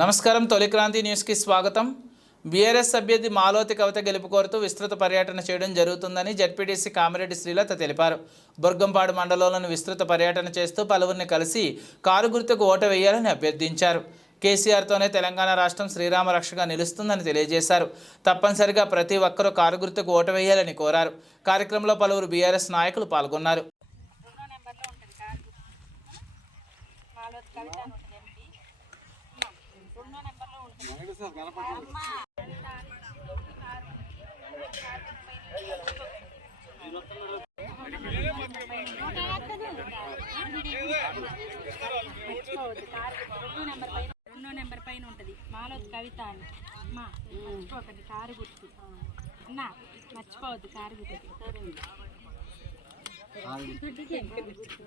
నమస్కారం తొలి క్రాంతి న్యూస్కి స్వాగతం. బీఆర్ఎస్ అభ్యర్థి మాలోతి కవిత గెలుపు కోరుతూ విస్తృత పర్యటన చేయడం జరుగుతుందని జడ్పీటీసీ కామిరెడ్డి శ్రీలత తెలిపారు. బుర్గంపాడు మండలంలోని విస్తృత పర్యటన చేస్తూ పలువురిని కలిసి కారు గుర్తుకు ఓటు వేయాలని అభ్యర్థించారు. కేసీఆర్తోనే తెలంగాణ రాష్ట్రం శ్రీరామ రక్షగా నిలుస్తుందని తెలియజేశారు. తప్పనిసరిగా ప్రతి ఒక్కరూ కారు గుర్తుకు ఓటు వేయాలని కోరారు. కార్యక్రమంలో పలువురు బీఆర్ఎస్ నాయకులు పాల్గొన్నారు. రెండో నెంబర్ పైన రెండో నెంబర్ పైన ఉంటుంది. మాలోత్ కవిత అని. అమ్మా మర్చిపోకండి కారు గుర్తు. అన్న మర్చిపోవద్దు కారు గుర్తు. మర్చిపోకండి గుర్తు